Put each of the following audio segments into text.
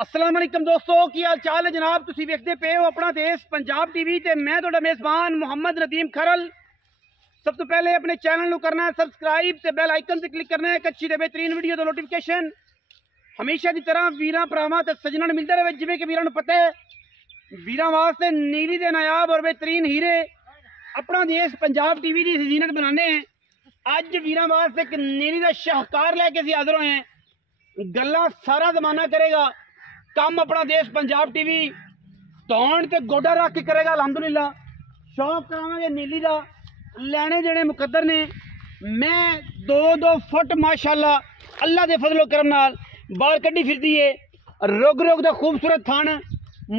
अस्सलाम वालेकुम दोस्तों, की हाल चाल है जनाब। तुसी वेखदे पे हो अपना देश पंजाब टीवी ते मैं तुहाडा मेज़बान मुहम्मद नदीम खरल। सब तो पहले अपने चैनल को करना है सबसक्राइब ते बैल आइकन से क्लिक करना है। एक अच्छी ते बेहतरीन वीडियो दा नोटिफिकेशन हमेशा की तरह वीरां भरावां ते सज्जनां नूं मिलदा रहे। जिवें कि वीरां नूं पता है वीरां वास्ते नीली दे नायाब और बेहतरीन हीरे अपना देश पंजाब टीवी की जीनत बनाने हैं। अज वीरां वास्ते एक नीली दा शाहकार लैके असीं हाज़र होए हैं। गल्लां सारा जमाना करेगा, काम अपना देश पंजाब टीवी धौन ते गोडा रख के करेगा। अलहमदुलिल्लाह शौक करावांगे नीली दा। लैने देने मुकद्दर ने। मैं 2-2 फुट माशाअल्लाह अल्लाह दे फजलो करम नाल बाहर कड्डी फिरदी है। रुग रुग दा खूबसूरत थान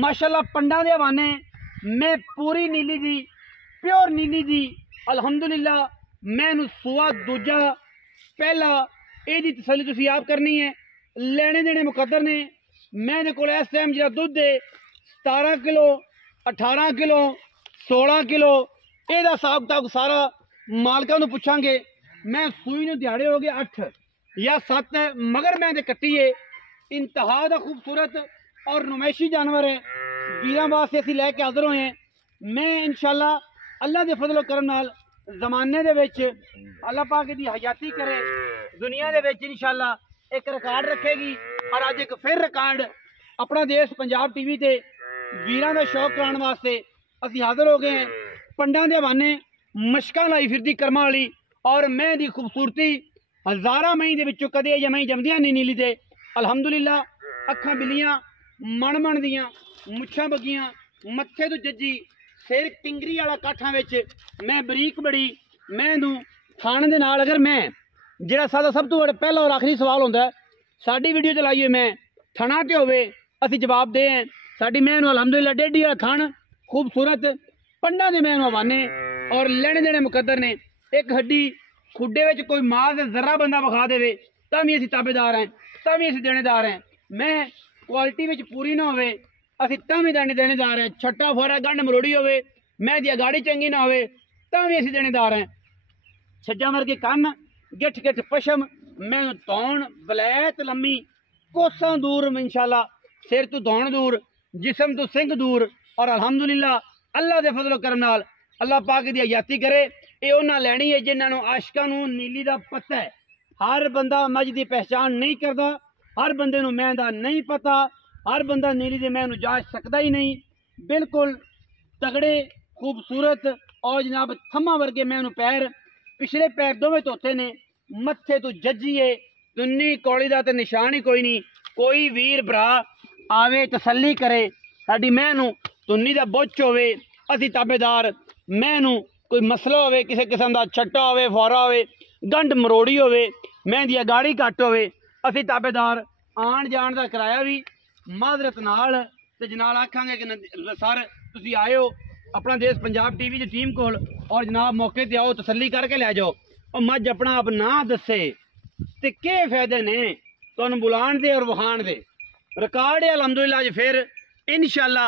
माशाअल्लाह पंडा दे हवाने। मैं पूरी नीली दी प्योर नीली दी अलहमदुलिल्लाह मैनू सुआ दूजा पहला एदी तसल्ली तुसीं आप करनी है। लैने देने मुकद्दर ने। मैं को इस टाइम जो दुध है 17 किलो 18 किलो 16 किलो यदा हिसाब किताब सारा मालकों पूछांगे। मैं सूई नूं दिहाड़े हो गए 8 या 7 मगर मैं कट्टी है। इंतहा दा खूबसूरत और नुमैशी जानवर है। वीरां वास्ते असीं लैके हाज़र होए हैं। मैं इंशाअल्लाह अल्लाह दे फजलो करम नाल जमाने दे विच अल्लाह पाक दी हयाती करे दुनिया दे विच इंशाअल्लाह एक रिकॉर्ड रखेगी। और अज एक फिर रिकॉर्ड अपना देश पंजाब टीवी ते वीरां दा शौक कराने वास्ते असीं हाज़र हो गए हैं। पंडां दे हवाने मशकां लाई फिरदी कर्मां वाली और मैं दी खूबसूरती हज़ारां मई दे विचों कदे या मई जमदियां नहीं नीली ते अलहमदुलिल्लाह। अखां बिल्लियां मन मन दियां मुच्छां बगियां मत्थे तो जज्जी सिर टिंगरी वाला काठां विच मैं बरीक बड़ी मैं खाने दे नाल। अगर मैं जिहड़ा सादा सब तो पहला और आखिरी सवाल होंदा है साडी वीडियो चलाइए मैं थना ते होवे असीं जवाब दे हैं। साडी मैन अलहमदुलिल्लाह डेढ़ी वाला थन खूबसूरत पंडा दे मैन हवाने और लेने देने मुकद्दर ने। एक हड्डी खुडे विच कोई मास जरा बंदा विखा देवे तां भी असीं ताबेदार हैं, तां भी असीं देनेदार हैं। मैं क्वालिटी विच पूरी ना होवे असीं तां भी देनेदार हैं। छट्टा फोरा गंढ मरोड़ी होवे मैं दी गाड़ी चंगी ना होवे तां भी असीं देनेदार हैं। छज्जा वर्गे कन्न गिठ गिठ पशम मैं धौन बलैत लम्मी कोसां दूर इंशाअल्लाह सिर तो धौन दूर जिसम तो सिंह दूर। और अलहमदुलिल्लाह अल्लाह दे फजलो करम नाल अल्लाह पाक दी हयाती करे। ये उन्हां लैनी है जिन्हां आशिकां नूं नीली दा पता है। हर बंदा मझ दी पहचान नहीं करता, हर बंदे नूं मैं दा नहीं पता, हर बंदा नीली दे मैं नूं जांच सकता ही नहीं। बिल्कुल तगड़े खूबसूरत और जनाब थम्मा वर्गे मैनू पैर पिछले पैर दोवें धोते ने मत्थे तो जज्जिए दुन्नी कौड़ी का तो निशान ही कोई नहीं। कोई वीर भरा आवे तसल्ली करे साडी मैनू तुन्नी का बुच होवे असीं ताबेदार। मैनू कोई मसला होवे किसी किस्म का छट्टा होवे फौरा होवे गंढ मरोड़ी होवे मैं दी गाड़ी घट होवे असीं ताबेदार। आन जान का किराया भी माजरत नाल ते जनाब आखांगे कि सर तुसीं आए हो अपना देश पंजाब टीवी की टीम कोल और जनाब मौके ते आओ तसल्ली करके लै जाओ। और मज अपना आप ना दसे ते के फायदे ने तुहानूं बुलाण दे और विखाण दे। रिकॉर्ड है अलहमदुलिल्लाह अज फिर इंशाअल्लाह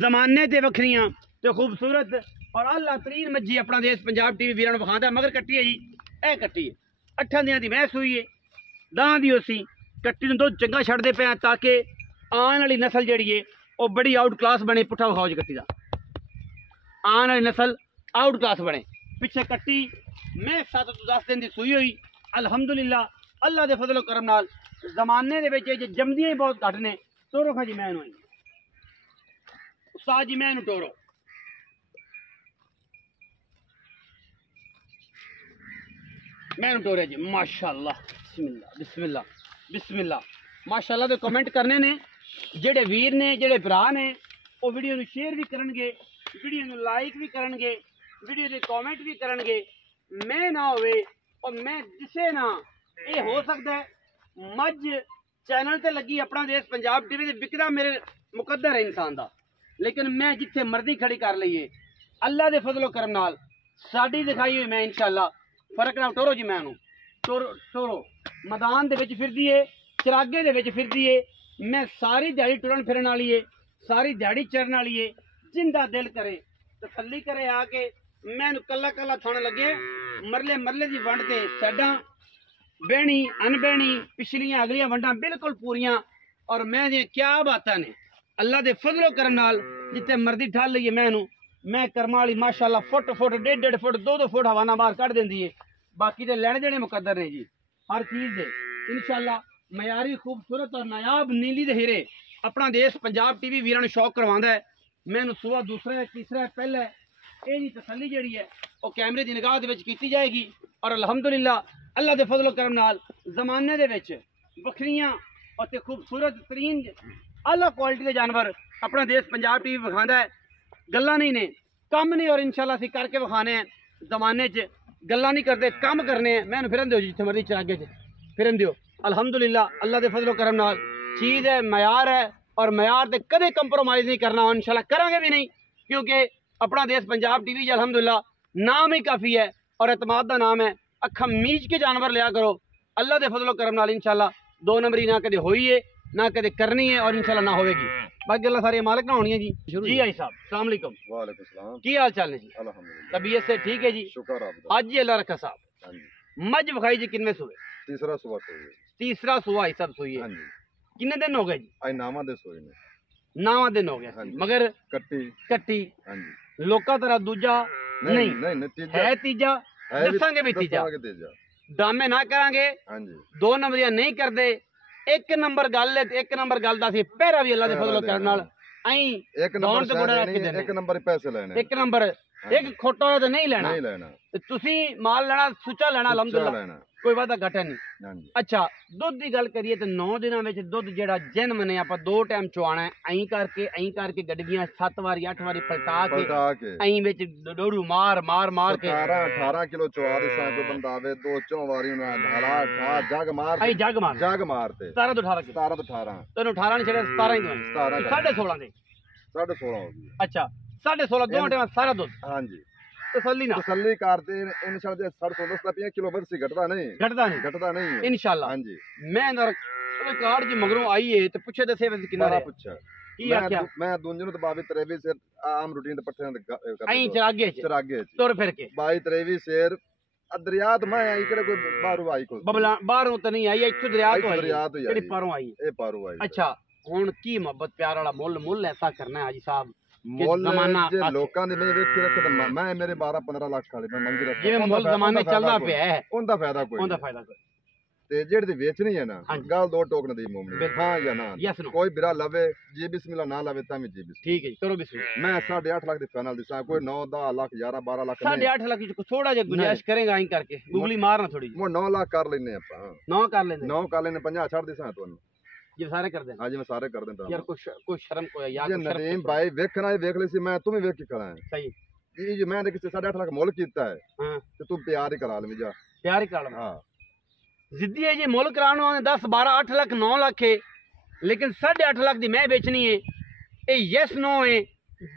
जमाने ते वखरियां ते खूबसूरत और अल्लाह तरीन मज्जी अपना देश पंजाब टीवी वीरां नूं विखांदा। मगर कट्टी है जी ए कट्टी है 8 दिनां दी मैस हुई है दां दी उसी कट्टी नूं दुध चंगा छड्डदे पे ताकि आने वाली नस्ल जिहड़ी है वो बड़ी आउट क्लास बने। पुट्ठा विखाओ जी कट्टी दा आने वाली नस्ल आउट क्लास बने। पिछे कट्टी मैं 7 तो 10 दिन की सूई हुई अलहमदुलिल्लाह अल्लाह के फजलो करम नाल जमाने दे विच जमदियां ही बहुत घट ने। टोरो खा जी मैनू उस्ताद जी मैनू टोरो मैनू टोरे जी माशाअल्लाह बिस्मिल्लाह बिस्मिल्लाह बिस्मिल्लाह माशाअल्लाह। तो कमेंट करने ने जेड़े वीर ने जेड़े भरा ने वो वीडियो नूं शेयर भी करनगे वीडियो नूं लाइक भी करनगे वीडियो दे कमेंट भी करनगे। मैं ना होवे और मैं जिसे ना ये हो सकता है मज चैनल ते लगी अपना देश पंजाब टीवी बिकदा मेरे मुकद्दर है इंसान दा। लेकिन मैं जिथे मर्जी खड़ी कर लईए अल्लाह दे फजलो करम नाल साडी दिखाई हुई मैं इंशाअल्लाह फर्क ना। टोरो जी मैनू टोरो टोरो मैदान दे विच फिरदी है चरागे दे विच फिरदी है। मैं सारी दिहाड़ी टुरन फिरन वाली है सारी दिहाड़ी चरन वाली है। जिंदा दिल करे तसल्ली करे आके मैनू कला कला थन लगे मरले मरले की वंड ते सैडा बहनी अनबहनी पिछलियां अगलियां वंडां बिल्कुल पूरियां और मैं दी क्या बातां ने अल्लाह दे फजलो करम नाल जिथे मर्जी ठल लईए मैं कर्मा वाली माशाअल्लाह फुट 1.5 फुट 2 फुट हवाना बाहर कढ़ देंदी है। बाकी दे लेने देने मुकद्दर ने जी हर चीज दे इंशाअल्लाह मयारी खूबसूरत और नायाब नीली दे हीरे अपना देश पंजाब टीवी वीरां नूं शौक करवांदा है। मैनूं सुबह दूसरा है तीसरा है पहला है ਇਹ ਦੀ ਤਸੱਲੀ ਜਿਹੜੀ ਹੈ ਉਹ ਕੈਮਰੇ ਦੀ ਨਿਗਾਹ ਦੇ ਵਿੱਚ ਕੀਤੀ ਜਾਏਗੀ ਔਰ ਅਲਹਮਦੁਲਿਲਾ ਅੱਲਾ ਦੇ ਫਜ਼ਲ ਕਰਮ ਨਾਲ ਜ਼ਮਾਨੇ ਦੇ ਵਿੱਚ ਵੱਖਰੀਆਂ ਅਤੇ ਖੂਬਸੂਰਤ ਤਰੀਨ ਆਲਾ ਕੁਆਲਿਟੀ ਦੇ ਜਾਨਵਰ ਆਪਣਾ ਦੇਸ਼ ਪੰਜਾਬ ਟੀਵੀ ਵਿਖਾਉਂਦਾ ਹੈ। ਗੱਲਾਂ ਨਹੀਂ ਨੇ ਕੰਮ ਨਹੀਂ ਔਰ ਇਨਸ਼ਾਅੱਲਾ ਅਸੀਂ ਕਰਕੇ ਵਿਖਾਣੇ ਆ। ਜ਼ਮਾਨੇ 'ਚ ਗੱਲਾਂ ਨਹੀਂ ਕਰਦੇ ਕੰਮ ਕਰਨੇ ਆ। ਮੈਨੂੰ ਫਿਰਨ ਦਿਓ ਜੀ ਜਿੱਥੇ ਮਰਜ਼ੀ ਚਰਾਗੇ 'ਚ ਫਿਰਨ ਦਿਓ। ਅਲਹਮਦੁਲਿਲਾ ਅੱਲਾ ਦੇ ਫਜ਼ਲ ਕਰਮ ਨਾਲ ਚੀਜ਼ ਹੈ ਮਿਆਰ ਹੈ ਔਰ ਮਿਆਰ ਤੇ ਕਦੇ ਕੰਪਰੋਮਾਈਜ਼ ਨਹੀਂ ਕਰਨਾ ਇਨਸ਼ਾਅੱਲਾ ਕਰਾਂਗੇ भी नहीं क्योंकि अपना देश पंजाब टीवी अल्हम्दुलिल्लाह नाम ही काफ़ी है और एतमाद का नाम है। अखा मीच के जानवर लिया करो अल्लाह के फजलो करम नाल इंशाअल्लाह 2 नंबरी ना कदे हुई है ना कदे करनी है और इंशाअल्लाह ना होगी। बाकी अल्लाह सारी मालिक ना होनी है जी आई साहब अस्सलाम वालेकुम। वालेकुम सलाम। की हाल चाल है जी? अल्हम्दुलिल्लाह तबीयत से ठीक है जी? शुक्र आपका। आज जी अल्लाह रखा साहब। हां जी। मज विखाई जी किनवे सुए? तीसरा सुबह सोई। तीसरा सुआ ही सब सोई है। हां जी। कितने दिन हो गए जी? आई नामा दे सोई ने 9वां दिन हो गया मगर कट्टी हां जी लोका तरह दूजा नहीं नहीं तीजा है तीजा दसांगे भी तीजा ड्रामे ना करांगे। हां जी 2 नंबरियां नहीं करदे। एक नंबर गल है एक नंबर गल दा सी पहरा भी अल्लाह दे फजल करम नाल आई एक नंबर पैसे लेने एक नंबर एक खोटा होया तो नहीं लेना ते तुसी माल लेना सुचा लेना अल्हम्दुलिल्लाह कोई वादा घटा नहीं। हां जी। अच्छा दुध की गल करिए तो 9 दिनों में दुध जेड़ा जिन मने आप 2 टाइम चुआना है ऐं करके गड्डियां 7 वारी 8 वारी पलटा के ऐं विच डोड़ू मार के 18 किलो चुआ दिसा कोई बंदा आवे 2 वारी ना ढाला ठा जग मारते 17 तो 18 तेन 18 नहीं छड़े 17 ही दवाई 16.5 दे 16.5 हो गई। अच्छा 16.5 2 टाइम सारा दुध। हां जी तसल्ली करते इंशाअल्लाह 710 किलो बरसी घटदा नहीं इंशाअल्लाह। हां जी मैं अंदर कार्ड जी मगरों आई है तो पूछे दसे वैसे कितना बारा पूछा की आख्या मैं दूंजन तो बावी 23 शेर आम रूटीन ते पट्ठे ऐं चरागे तुर फिर के 22 23 शेर दरिया तो मैं आई कोई बाहरों आई को बबला बाहरों तो नहीं आई इत्थों दरिया तो आई जेडी पारों आई ए पारों आई। अच्छा हुन की मोहब्बत प्यार वाला मुल ऐसा करना है हाजी साहब जमाना लोकां दे मैं वेख के रख मैं मेरे 12-15 लाख खाले मैं मंगी रख जिवें मुल जमाने चलदा पिया है उनदा फायदा कोई ते जेड़ी दी बेचनी है ना गल 2 टोकन दी मोमनी हां या ना कोई बिरा लवे जी बिस्मिल्लाह ना लवे तां भी जी बिस्मिल्लाह ठीक है जी करो बिस्मिल्लाह। मैं 8.5 लाख दी फाइनल दिसा कोई 9-10 लाख 11-12 लाख 8.5 लाख की थोड़ा जिहा गुंजाइश करेगा ऐं करके गूगली मारना थोड़ी जी 9 लाख कर लेने आपा 9 कर लेने 50 छड़ दिसा तुहानू ये सारे कर दें। हाँ जी मैं सारे कर दें यार कुछ शर्म को यार नदीम भाई वेखना वेख ले सी मैं तुम्हें वेख के खड़ा है सही ये जो मैं किसी 8.5 लाख मोल कीता है हां तो तू प्यार ही करा ले जा प्यार ही करा हां जिद्दी है जी मोल करानो 10 12 8 लाख 9 लाख है लेकिन 8.5 लाख दी मैं बेचनी है ये यस नो है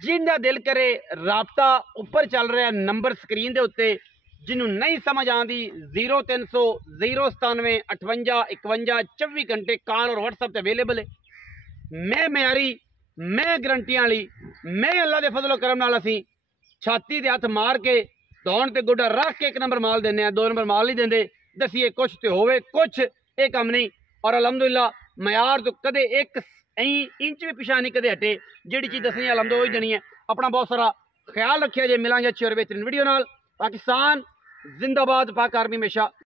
जिंदा दिल करे राबता ऊपर चल रहा है नंबर स्क्रीन दे उत्ते जिन्हों नहीं समझ आती 0300 097 58 51 24 घंटे कॉल और व्हाट्सएप पे अवेलेबल है। मैं म्यारी मैं गारंटियां वाली मैं अल्लाह के फजलो करम नाल असीं छाती दे हथ मार के दौड़ ते गोडा रख के 1 नंबर माल देने 2 नंबर माल नहीं देंदे दसीए कुछ तो होवे कुछ ये काम नहीं और अलहमदुलिल्लाह म्यार तो कदे एक इंच भी पिछा नहीं कदे हटे जिहड़ी चीज़ दसनी अलहमदुलिल्लाह वही देनी है। अपना बहुत सारा ख्याल रखिए जे मिलांगे अच्छी और बेहतरीन वीडियो नाल। पाकिस्तान जिंदाबाद पाक आर्मी हमेशा